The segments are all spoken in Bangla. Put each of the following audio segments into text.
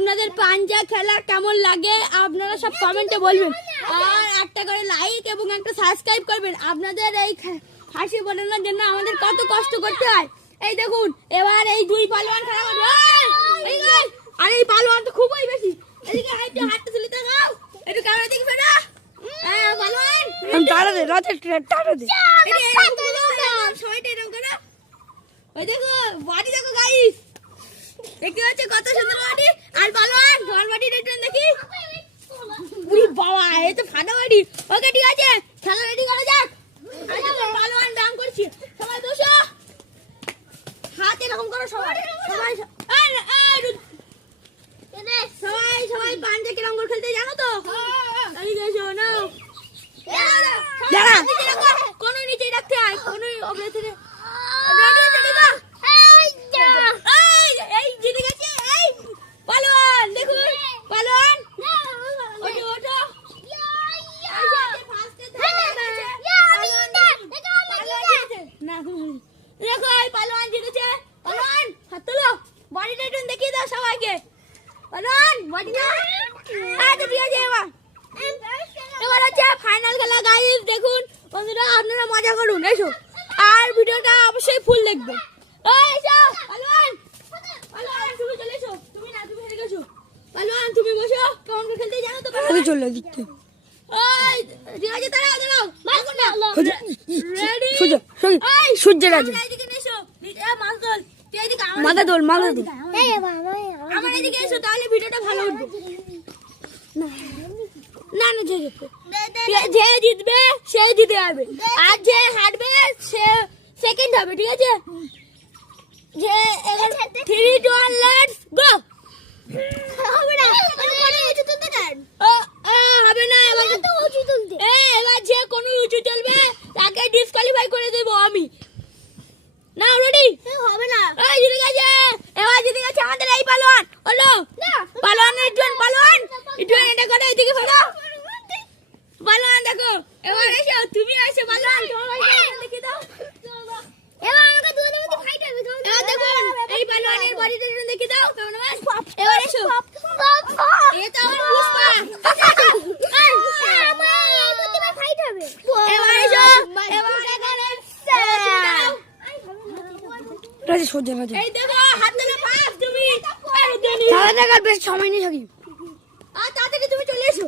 আপনাদের পাঞ্জা খেলা কেমন লাগে আপনারা সব কমেন্টে বলবেন, আর একটা করে লাইক এবং একটা সাবস্ক্রাইব করবেন। আপনাদের এই হাসি বানানোর জন্য আমাদের কত কষ্ট করতে হয়। এই দেখুন এবার এই দুই পালোয়ান খেলা করবে, আর এই পালোয়ান তো খুবই বেশি। এদিকে হাঁটতে চলে যাও, একটু ক্যামেরা দেখবে না পালোয়ান টাটা দে, টাটা দে, সবাইটা এরকম করো। ওই দেখো বাড়ি দেখো গাইস, দেখতে পাচ্ছ কত সুন্দর বাড়ি। আর পালোয়ান তোমার বাড়ির একটু দেখি। উরি বাবা, এই তো ফাটা বাড়ি। ওকে ঠিক আছে, খেলা রেডি করা যাক। পালোয়ান দাম করছি, সবাই বসো, হাত এরকম করো সবাই। সবাই সবাই সবাই পাঞ্জা কিরকম করে খেলতে জানো তো? কোন নিচে রাখতে হয়, কোন এই জিতে গেছে। এই পালোয়ান দেখুন, পালোয়ান ওঠো ওঠো, দেখো এই পালোয়ান জিতেছে। পালোয়ান হাত তোলো, বডিটা একটু দেখিয়ে দাও সবাইকে। পালোয়ান বডিটা ঠিক আছে। এবার হচ্ছে ফাইনাল খেলা গাইস। দেখুন বন্ধুরা, আপনারা মজা করুন, এসো আর ভিডিওটা অবশ্যই ফুল দেখবেন। এসো পালোয়ান, পালোয়ান তুমি চলে এসো। তুমি না, তুমি হেরে গেছো। পালোয়ান তুমি বসো, কেমন করে খেলতে জানো তো? আমি চলে দিতে। এই ঠিক আছে, দাঁড়াও দাঁড়াও, মারো না। রেডি সূর্যের আগে এদিকে এসো, মাছ দোল, তুই এদিকে মাথা দোল, মাথা দোল। আমার এদিকে এসো, তাহলে ভিডিওটা ভালো উঠবে। না না, যে জিতবে সে জিতে যাবে, আর যে হারবে সে সেকেন্ড হবে, ঠিক আছে? যে 3 2 1 লেটস গো। হবে না, উঁচু তুলতে দেন। হবে না, এবার তো উঁচু তুলতে। এবার যে কোনো উঁচু চলবে তাকে ডিসকোয়ালিফাই করে দেব আমি। না রেডি? হবে না। এই জিতে গেছে, এবার জিতে গেছে আমাদের এই পালোয়ান। হলো পালোয়ানের একজন, পালোয়ান একটু এটা করে এদিকে ফেলো। পালোয়ান দেখো, এবার এসো, তুমি এসো পালোয়ান, তোমার ভাইকে দেখে দাও। এবার আমাকে দুটো মধ্যে ফাইট হবে। এবার দেখুন এই পালোয়ানের বডিটা একটু দেখে দাও কেমন হবে। এবার এসো, এটা আমার পুষ্পা। আমার এই মধ্যে ফাইট হবে। এবার এসো, এবার রাজি সোজা রাজি। এই দেখো হাত ধরে পাস তুমি। সারা জায়গা বেশ সময় নেই থাকি, আর তাড়াতাড়ি তুমি চলে এসো।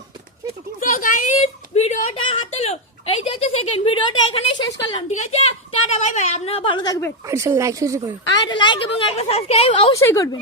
তো গাইস ভিডিওটা হাত তোলো, এই যে সেকেন্ড ভিডিওটা এখানেই শেষ করলাম, ঠিক আছে? টাটা বাই বাই, আপনারা ভালো থাকবেন। আর লাইক এবং একটা সাবস্ক্রাইব অবশ্যই করবেন।